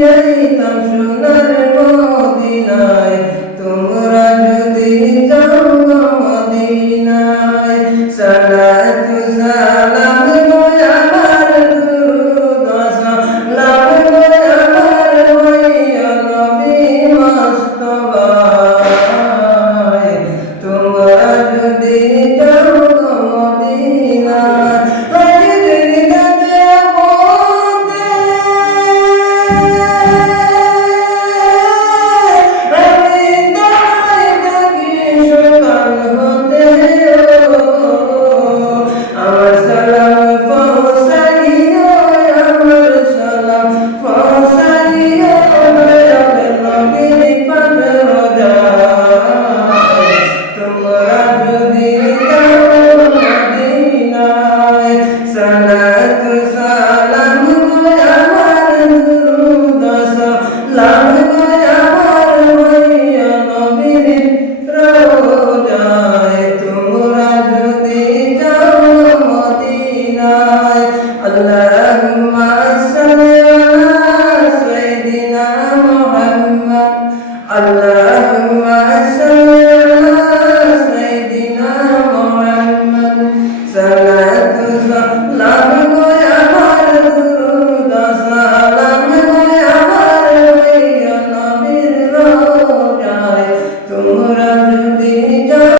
যাইতাম সোনার মদিনায়। তোমরা যদি যাও মদিনায়, সালাত সালাম আমার দুরুদ সালাম আমার হইয়া নবী মাস্তবায়। তোমরা যদি